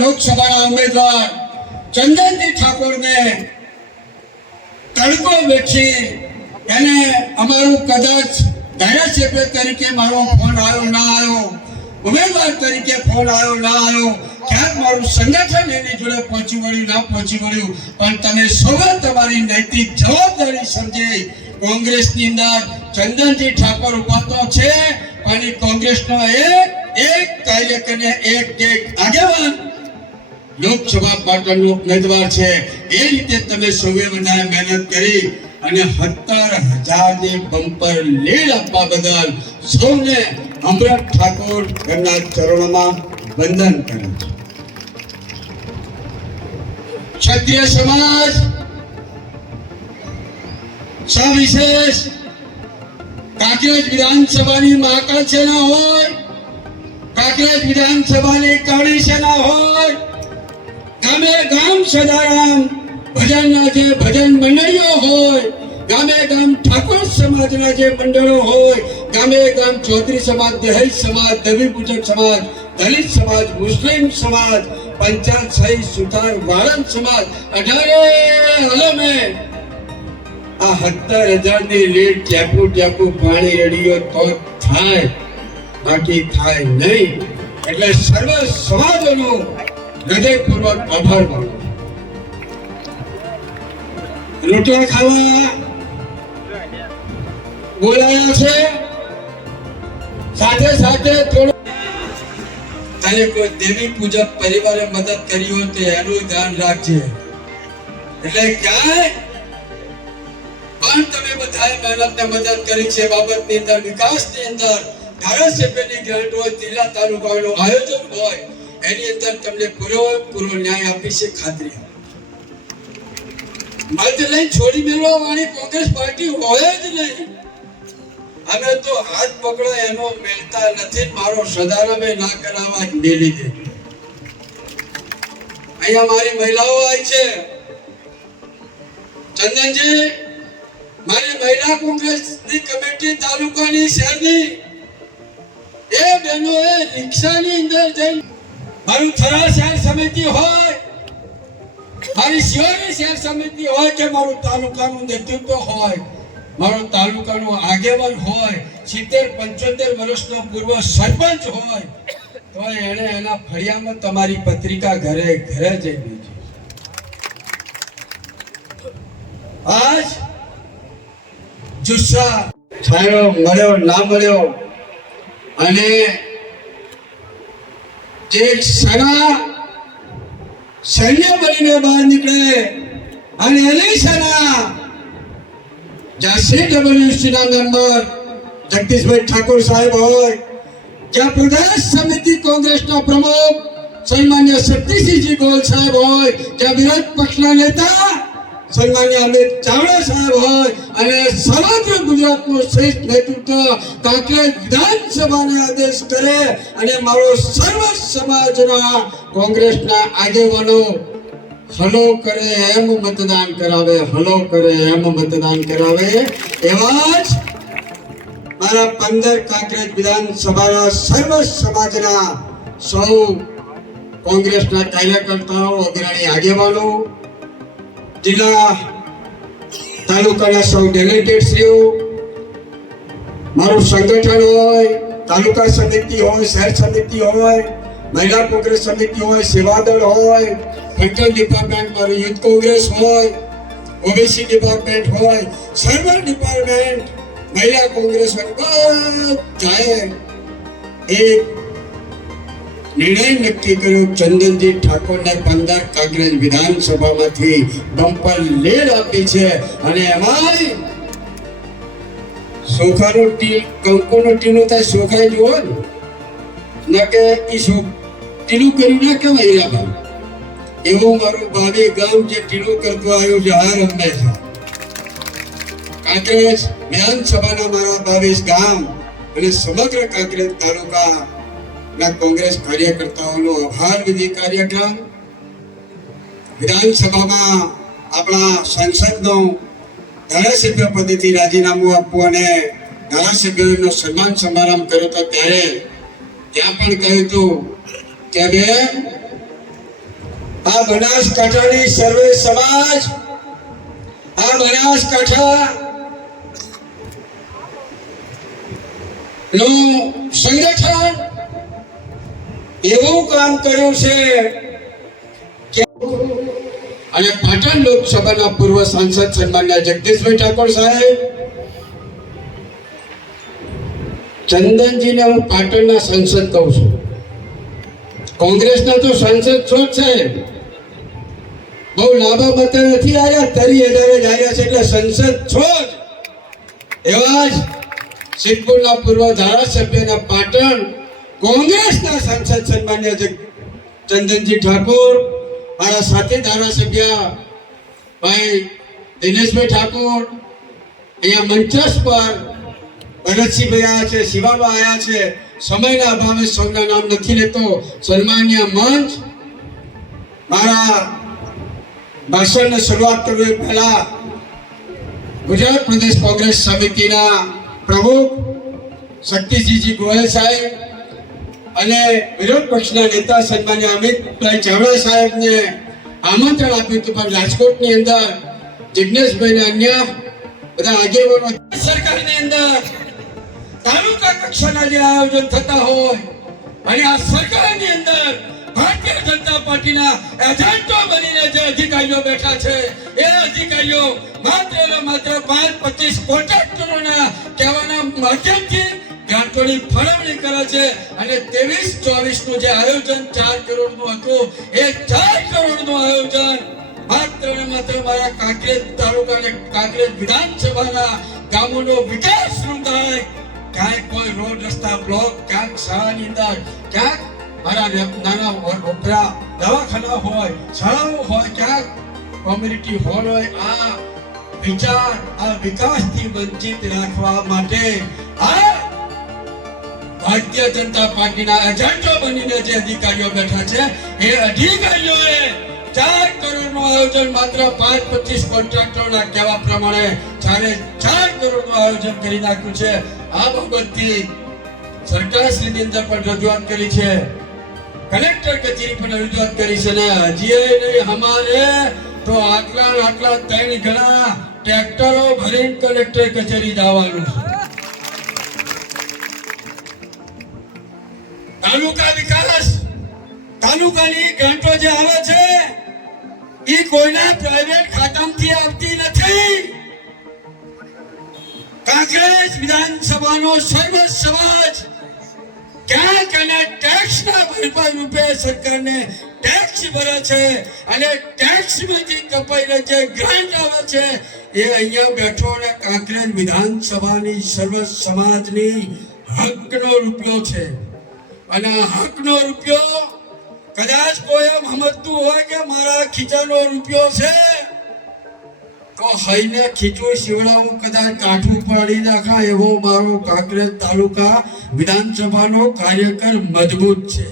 લોકસભાના ઉમેદવાર ચંદનજી ઠાકોરને તડકો વેઠી એને અમારું કદાચ ધારાસભ્ય તરીકે મારો ફોન આવ્યો ના આવ્યો, ઉમેદવાર તરીકે ફોન આવ્યો ના આવ્યો, ક્યાંક મારું સંગઠન એની જોડે પહોંચી વળ્યું ના પહોંચી વળ્યું, પણ તમે સૌએ તમારી નૈતિક જવાબદારી સમજી કોંગ્રેસની અંદર ચંદનજી ઠાકોર ઉભા તો છે, પણ કોંગ્રેસનો એક કાર્યકરને એક આગેવાન લોકસભા પાટણનો ઉમેદવાર છે. એ રીતે તમે સૌએ બધાએ મહેનત કરી અને 17,000 ની બમ્પર લીડ આપવા બદલ સૌને અમૃત ઠાકોર એમના ચરણોમાં વંદન કરું છું. ક્ષત્રિય સમાજ સવિશેષ કાંકરેજ વિધાનસભાની મહાકાળ સેના હોય, કાંકરેજ વિધાનસભાની કાળી સેના હોય, ગામે ગામ સદારામ ભજનના જે ભજન મંડળીઓ હોય, ગામે ગામ ઠાકોર સમાજના જે મંડળો હોય, ગામે ગામ ચૌધરી સમાજ, દહેજ સમાજ, દવી પૂજક સમાજ, દલિત સમાજ, મુસ્લિમ સમાજ, પંચાયત સહિત સુથાર વાળંદ સમાજ 18 હલમે આ 17,000 ની લીડ ટેપુ પાણી રેડીઓ તો થાય, બાકી થાય નહીં. એટલે સર્વ સમાજોનો હૃદયપૂર્વક આભાર માનું. રોટલા ખાવા બોલાયા છે, સાથે સાથે થોડું તને કોઈ દેવી પૂજક પરિવારે મદદ કરી હોય તો એનું ધ્યાન રાખજે. એટલે ક્યાંય પણ તમે બધાએ મહેનતને મદદ કરી છે બાબતની અંદર, વિકાસની અંદર, ધારાસભ્યની ગ્રાન્ટ હોય, જિલ્લા તાલુકાનું આયોજન હોય, એની અંદર તમને પૂરો ન્યાય આપી છે, ખાતરી. મત લઈ છોડી મેળવા વાળી કોંગ્રેસ પાર્ટી હોય જ નહીં. અમે તો હાથ પકડો એનો મેળતા નથી, મારો સદારામે ના કરાવવા જ મેલી દે. અહીંયા મારી મહિલાઓ આવી છે, ચંદનજી મારી મહિલા કોંગ્રેસની કમિટી તાલુકાની શહેરની એ બહેનોએ રિક્ષાની અંદર જઈને મારું થરા શહેર સમિતિ હોય, મારી શિહોરી શહેર સમિતિ હોય કે મારું તાલુકાનું નેતૃત્વ હોય, મારો તાલુકાનો આગેવાન હોય, 70-75 વર્ષનો પૂર્વ સરપંચ હોય, તો એને એના ફળિયામાં તમારી પત્રિકા ઘરે ઘરે જઈ દીધી. આજ જુસ્સા છાયો મળ્યો ના મળ્યો, અને જે સેના સૈન્ય બનીને બહાર નીકળે અને એની સેના જ્યાં CWCના મેમ્બર જગદીશભાઈ ઠાકોર સાહેબ હોય, જ્યાં પ્રદેશ સમિતિ કોંગ્રેસના પ્રમુખ સન્માન્ય શક્તિસિંહજી ગોલ સાહેબ હોય, જ્યાં વિરોધ પક્ષના નેતા સન્માન્ય અમિત ચાવડા સાહેબ હોય, અને સમગ્ર ગુજરાતનું શ્રેષ્ઠ નેતૃત્વ કાંકરેજ વિધાનસભાને આદેશ કરે અને મારો સર્વ સમાજના કોંગ્રેસના આગેવાનો હલો કરે એમ મતદાન કરાવે, હલો કરે એમ મતદાન કરાવે. એવા જ મારા 15 કાંકરેજ વિધાનસભાના સર્વ સમાજના સૌ કોંગ્રેસના કાર્યકર્તાઓ, અગ્રણી આગેવાનો, જિલ્લા તાલુકાના સૌ ડેલિગેટશ્રીઓ, મારું સંગઠન હોય, તાલુકા સમિતિ હોય, શહેર સમિતિ હોય, મહિલા કોંગ્રેસ સમિતિ હોય, સેવાદળ હોય, ફેડરલ ડિપાર્ટમેન્ટ મારું યુથ કોંગ્રેસ હોય, ઓબીસી ડિપાર્ટમેન્ટ હોય, સર્વર ડિપાર્ટમેન્ટ, મહિલા કોંગ્રેસ બધાએ એક નિર્ણય નક્કી કર્યો, ચંદનજી ઠાકોરને 15 કાંકરેજ વિધાનસભામાંથી બમ્પર લીડ આપી છે. અને એમાંય સોખાનું કંકુનું ટીનું થાય, સોખાઈ જુઓ ને કે ટીનું કર્યું ના કહેવાય હીરાભાઈ, એવું મારું ભાવિ ગામ જે ટીનું કરતું આવ્યું છે હર હંમેશા. કાંકરેજ વિધાનસભાના મારા 22 ગામ અને સમગ્ર કાંકરેજ તાલુકા કોંગ્રેસ કાર્યકર્તાઓનો આભાર વિધિ કાર્યક્રમ વિધાનસભામાં આપણા સંસદનો ધારાસભ્ય પદેથી રાજીનામું આપવું અને ધારાસભ્યોનો સન્માન સમારંભ કર્યો હતો, ત્યારે ત્યાં પણ કહ્યું હતું કે બેન આ બનાસકાંઠાની સર્વે સમાજ, આ બનાસકાંઠા નું સંગઠન એવું કામ કર્યું છે કે અને પાટણ લોકસભાના પૂર્વ સાંસદ સન્માનના જગદીશભાઈ ઠાકોર સાહેબ, ચંદનજીને હું પાટણના સંસદ કહું છું. કોંગ્રેસના તો સાંસદ છો જ સાહેબ, બહુ લાંબા મતે નથી આવ્યા, 30,000 જ આવ્યા છે, એટલે સંસદ છો જ. એવા જ સિદ્ધપુરના પૂર્વ ધારાસભ્યના પાટણ કોંગ્રેસના સાંસદ સન્માન્ય ચંદનજી ઠાકોર, મારા સાથી ધારાસભ્ય ભાઈ દિનેશભાઈ ઠાકોર, અહીંયા મંચસ પર ભરતસિંહભાઈ આવ્યા છે, શિવાબા આવ્યા છે. સમયના અભાવે સૌના નામ નથી લેતો. સન્માન્ય મંચ, મારા ભાષણની શરૂઆત કરવી પહેલા ગુજરાત પ્રદેશ કોંગ્રેસ સમિતિના પ્રમુખ શક્તિસિંહજી ગોયલ સાહેબ અને વિરોધ પક્ષના નેતા સન્માન્ય અમિતભાઈ ચાવડા સાહેબને આમંત્રણ આપ્યું હતું, પણ રાજકોટની અંદર જિજ્ઞેશભાઈ ને અન્ય બધા આગેવાનો સરકારની અંદર તાલુકા કક્ષાના જે આયોજન થતા હોય અને આ સરકારની અંદર ભારતીય જનતા પાર્ટીના એજન્ટો બનીને જે અધિકારીઓ બેઠા છે, એ અધિકારીઓ માત્ર 5-25 કોન્ટ્રાક્ટરોના કહેવાના માધ્યમથી ગ્રાન્ટોની ફાળવણી કરે છે. અને 23-24 નું જે આયોજન 4 કરોડનું હતું, એ 4 કરોડનું આયોજન માત્ર ને માત્ર મારા કાંકરેજ તાલુકા અને કાંકરેજ વિધાનસભાના ગામોનો વિકાસ થાય. ક્યાંય કોઈ રોડ રસ્તા બ્લોક, ક્યાંક શાળાની અંદર, ક્યાંક મારા નાના ઓપરા દવાખાના હોય, શાળાઓ હોય, ક્યાંક કોમ્યુનિટી હોલ હોય, આ વિચાર, આ વિકાસથી વંચિત રાખવા માટે આ ભારતીય જનતા પાર્ટીના એજન્ટો બનીને જે અધિકારીઓ બેઠા છે, એ અધિકારીઓએ 4 કરોડનું આયોજન માત્ર 5-25 કોન્ટ્રાક્ટરોના કહેવા પ્રમાણે 4.5 કરોડનું આયોજન કરી નાખ્યું છે. આ બાબતથી સરકારશ્રીની અંદર પણ રજૂઆત કરી છે, કલેક્ટર કચેરી પણ રજૂઆત કરી છે, ને હજી નહીં અમારે તો આટલા 3 ગણા ટ્રેક્ટરો ભરીને કલેક્ટર કચેરી જવાનું છે. તાલુકા વિકાસ, તાલુકાની ગ્રાન્ટો જે આવે છે, એ કોઈના પ્રાઇવેટ ખાતામાંથી આવતી નથી. કાંકરેજ વિધાનસભાનો સર્વ સમાજ ક્યાંક અને ટેક્સના ભરપાઈ રૂપે સરકારને ટેક્સ ભરે છે, અને ટેક્સમાંથી કપાઈને જે ગ્રાન્ટ આવે છે, એ અહીંયા બેઠો અને કાંકરેજ વિધાનસભાની સર્વ સમાજની હકનો રૂપિયો છે. અને હકનો રૂપિયો કદાચ કોઈ એમ સમજતું હોય કે મારા ખીચાનો રૂપિયો છે, તો હઈને ખીચું શિવડાવું કદાચ કાઠું પાડી નાખા એવો મારો કાંકરેજ તાલુકા વિધાનસભાનો કાર્યકર મજબૂત છે.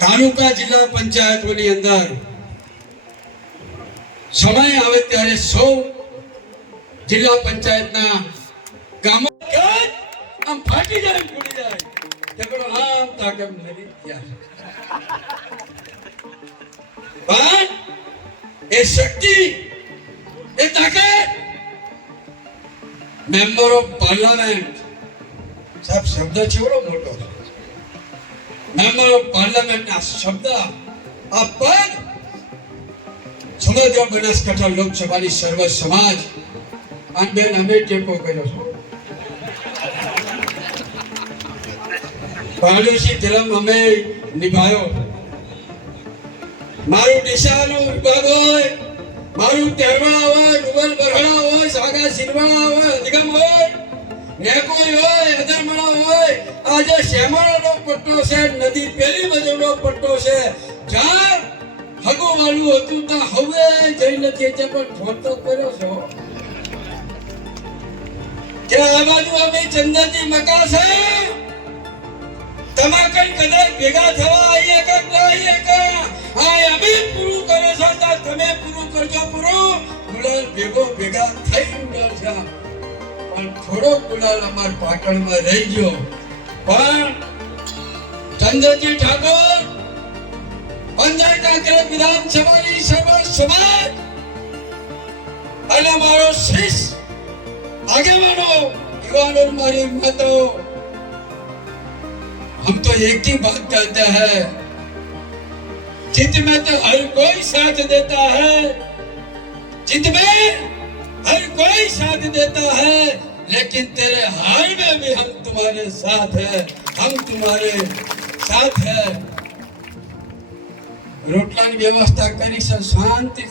તાલુકા જિલ્લા પંચાયતોની અંદર સમય આવે ત્યારે સૌ જિલ્લા પંચાયતના ગામો આમ ફાટી જાય, ફૂટી જાય, આમ તાકેમ નથી ત્યાં. પણ એ શક્તિ, એ તાકાત મેમ્બર ઓફ પાર્લામેન્ટ, સાહેબ શબ્દ છેવડો મોટો છે. મેમ્બર ઓફ પાર્લામેન્ટના શબ્દ, આ પદ સમગ્ર બનાસકાંઠા લોકસભાની સર્વ સમાજ અને બેન અમે ટેકો કર્યો છે. પાડોશી ધર્મ અમે નિભાયો. મારું ડીસાનો વિભાગ હોય, મારું તેરવાળા હોય, ડુબલ બરહડા હોય, સાગા સિરવાળા હોય, અધગમ હોય, નેકોઈ હોય, અધરમણા હોય, આજે શેમાળાનો પટ્ટો છે, નદી પેલી બાજુનો પટ્ટો છે, જ્યાં હગો વાળું હતું ત્યાં હવે જઈ નથી, તે પણ ફોટો કર્યો છો કે આ બાજુ અમે ચંદનજી મકા છે, તમાકર કદાચ ભેગા થવા આવીએ કે ના આવીએ કે આ અમે પૂરું કરે છે, તમે પૂરું કરજો. પૂરું ગુલાલ ભેગા થઈ ગયા છે, પણ થોડો ગુલાલ અમાર પાટણમાં રહી ગયો. પણ ચંદનજી ઠાકોર પંચાયત કાંકરેજ વિધાનસભાની સર્વ સમાજ અને મારો શીશ આગેવાનો युवानों हमारी मातो हम तो एक ही बात कहते हैं जित में तो हर कोई साथ देता है जित में हर कोई साथ देता है लेकिन तेरे हार में भी हम तुम्हारे साथ है हम तुम्हारे साथ है रोटला की व्यवस्था करी शांति